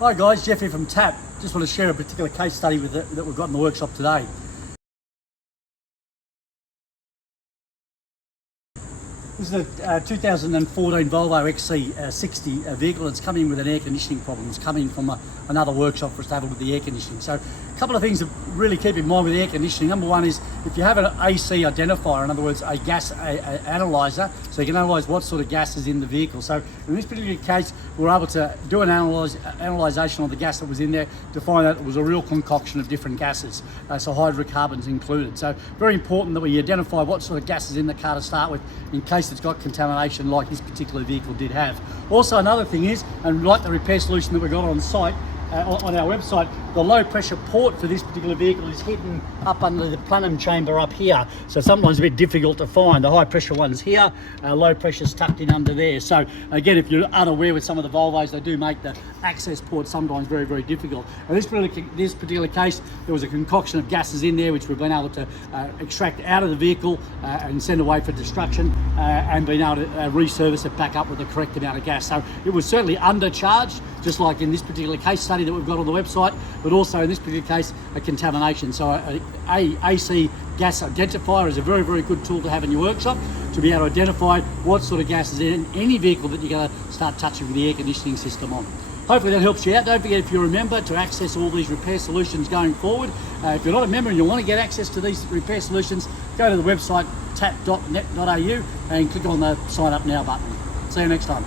Hi guys, Jeff here from TAP. Just want to share a particular case study that we've got in the workshop today. This is a 2014 Volvo XC60 vehicle. It's coming with an air conditioning problem. It's coming from another workshop for us to have a look at the air conditioning. So a couple of things to really keep in mind with the air conditioning. Number one is if you have an AC identifier, in other words a gas analyser, so you can analyse what sort of gas is in the vehicle. So in this particular case we were able to do an analysation of the gas that was in there to find out it was a real concoction of different gases, so hydrocarbons included. So very important that we identify what sort of gas is in the car to start with in case it's got contamination like this particular vehicle did have. Also another thing is, and like the repair solution that we got on site, on our website, the low pressure port for this particular vehicle is hidden up under the plenum chamber up here. So sometimes a bit difficult to find. The high pressure one's here, low pressure's tucked in under there. So again, if you're unaware with some of the Volvos, they do make the access port sometimes very, very difficult. In this particular case, there was a concoction of gases in there which we've been able to extract out of the vehicle and send away for destruction and been able to reservice it back up with the correct amount of gas. So it was certainly undercharged, just like in this particular case study that we've got on the website, but also in this particular case a contamination. So a AC gas identifier is a very, very good tool to have in your workshop to be able to identify what sort of gas is in any vehicle that you're going to start touching the air conditioning system on. Hopefully that helps you out. Don't forget, if you're a member, to access all these repair solutions going forward. If you're not a member and you want to get access to these repair solutions, go to the website tap.net.au and click on the sign up now button. See you next time.